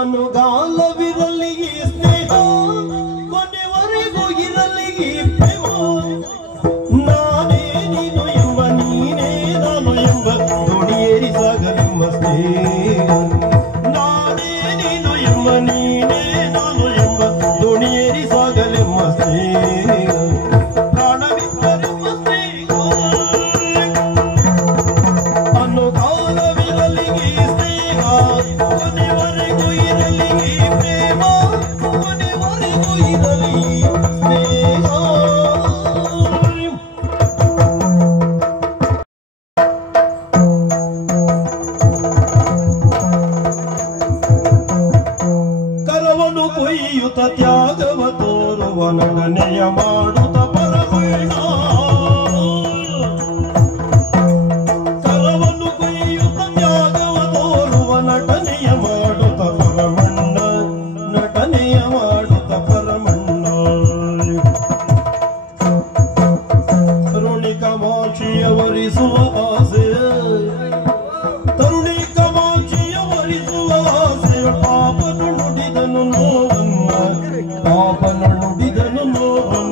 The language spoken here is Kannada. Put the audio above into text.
ಅನುಗಾಲವಿರಲಿ ಈ ಸ್ನೇಹ ಕೊನೆವರೆಗೂ ಇರಲಿ ಈ ಪ್ರೇಮ ನಾನೇ ನೀನು ಎಂಬ ನೀನೇ ನಾನು ಎಂಬ ದೋಣಿಯೇರಿ ಸಾಗಲೆಂಬ ಸ್ನೇಹ ನಾನೇ ನೀನು ಎಂಬ ನೀನೇ ನಾನು ಎಂಬ ದೋಣಿಯೇರಿ ಸಾಗಲೆಂಬ ಸ್ನೇಹ ಪ್ರಾಣವಿದ್ದರೆಂಬ ಸ್ನೇಹ ಅನುಗಾಲವಿರಲಿ ಈ ಸ್ನೇಹ ಕೊನೆವರೆಗೂ ಇರಲಿ ಈ ಪ್ರೇಮ ಕೊನೆವರೆಗೂ ಇರಲಿ ಸ್ನೇಹ ಕರವನು ಕೊಯ್ಯುತ್ತ ತ್ಯಾಗವ ತೋರುವ ನಟನೆಯ ಮಾಡುತ್ತ ಪರಮಣ್ಣ ಕರವನು ಕೊಯ್ಯುತ್ತ ತ್ಯಾಗವ ತೋರುವ ನಟನೆಯ ಮಾಡುತ್ತ ಪರಮಣ್ಣ ನಟನೆಯ ಮಾಡುತ್ತ ಪರಮಣ್ಣ ತರುಣಿ ಕಾಮಾಕ್ಷಿಯ ವರಿಸುವ ಆಸೆ ತರುಣಿ ಕಾಮಾಕ್ಷಿಯ ವರಿಸುವ ಆಸೆ ಪಾಪನು ನುಡಿದನು ನೋವನ್ನ ಪಾಪನು ನುಡಿದನು ನೋವನ್ನ